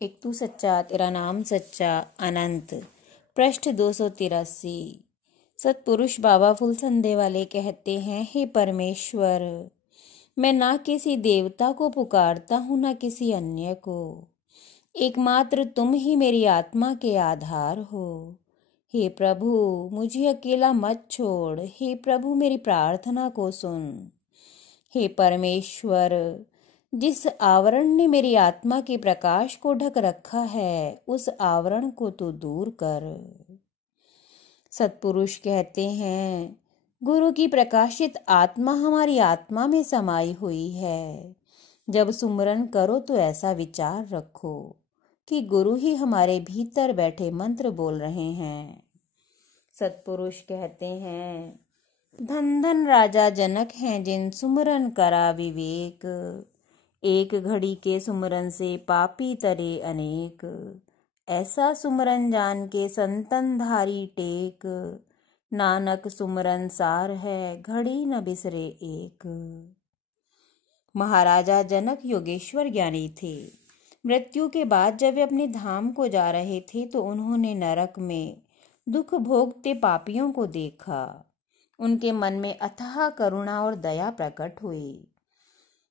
एक तू सच्चा तेरा नाम सच्चा अनंत। पृष्ठ 283। सतपुरुष बाबा फुलसंदे वाले कहते हैं, हे परमेश्वर, मैं ना किसी देवता को पुकारता हूँ ना किसी अन्य को। एकमात्र तुम ही मेरी आत्मा के आधार हो। हे प्रभु, मुझे अकेला मत छोड़। हे प्रभु, मेरी प्रार्थना को सुन। हे परमेश्वर, जिस आवरण ने मेरी आत्मा के प्रकाश को ढक रखा है, उस आवरण को तू दूर कर। सतपुरुष कहते हैं, गुरु की प्रकाशित आत्मा हमारी आत्मा में समाई हुई है। जब सुमरन करो तो ऐसा विचार रखो कि गुरु ही हमारे भीतर बैठे मंत्र बोल रहे हैं। सतपुरुष कहते हैं, धन धन राजा जनक हैं जिन सुमरन करा विवेक। एक घड़ी के सुमरन से पापी तरे अनेक। ऐसा सुमरन जान के संतन धारी टेक। नानक सुमरन सार है, घड़ी न बिसरे एक। महाराजा जनक योगेश्वर ज्ञानी थे। मृत्यु के बाद जब वे अपने धाम को जा रहे थे तो उन्होंने नरक में दुख भोगते पापियों को देखा। उनके मन में अथाह करुणा और दया प्रकट हुई।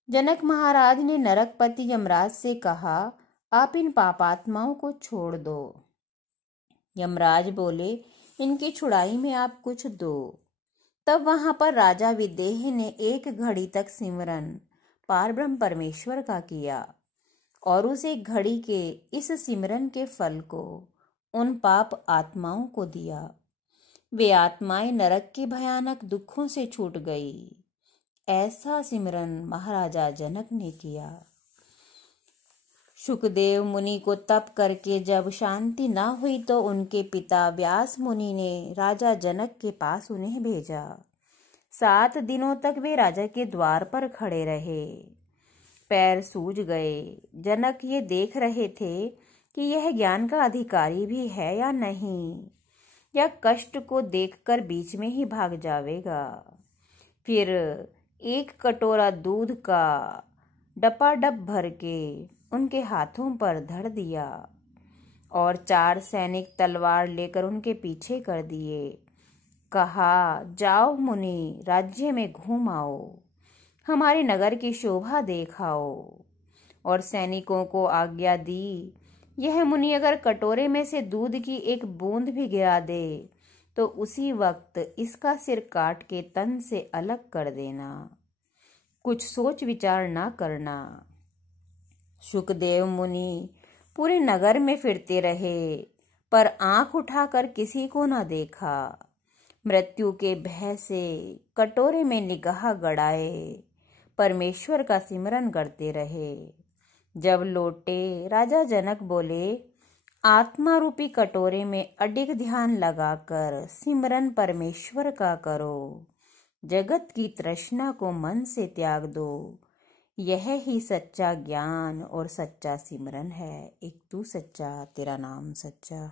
जनक महाराज ने नरकपति यमराज से कहा, आप इन पापात्माओं को छोड़ दो। यमराज बोले, इनकी छुड़ाई में आप कुछ दो। तब वहां पर राजा विदेह ने एक घड़ी तक सिमरन पारब्रह्म परमेश्वर का किया और उस एक घड़ी के इस सिमरन के फल को उन पाप आत्माओं को दिया। वे आत्माएं नरक के भयानक दुखों से छूट गई। ऐसा सिमरन महाराजा जनक ने किया। शुकदेव मुनि को तप करके जब शांति न हुई तो उनके पिता व्यास मुनि ने राजा जनक के पास उन्हें भेजा। 7 दिनों तक वे राजा के द्वार पर खड़े रहे। पैर सूज गए। जनक ये देख रहे थे कि यह ज्ञान का अधिकारी भी है या नहीं, या कष्ट को देखकर बीच में ही भाग जावेगा। फिर एक कटोरा दूध का डपाडप भर के उनके हाथों पर धर दिया और 4 सैनिक तलवार लेकर उनके पीछे कर दिए। कहा, जाओ मुनि, राज्य में घूम आओ, हमारे नगर की शोभा देखाओ। और सैनिकों को आज्ञा दी, यह मुनि अगर कटोरे में से दूध की एक बूंद भी गिरा दे तो उसी वक्त इसका सिर काट के तन से अलग कर देना, कुछ सोच विचार ना करना। शुकदेव मुनि पूरे नगर में फिरते रहे पर आंख उठाकर किसी को ना देखा। मृत्यु के भय से कटोरे में निगाह गड़ाए परमेश्वर का सिमरन करते रहे। जब लौटे राजा जनक बोले, आत्मा रूपी कटोरे में अडिग ध्यान लगाकर सिमरन परमेश्वर का करो। जगत की तृष्णा को मन से त्याग दो। यह ही सच्चा ज्ञान और सच्चा सिमरन है। एक तू सच्चा तेरा नाम सच्चा।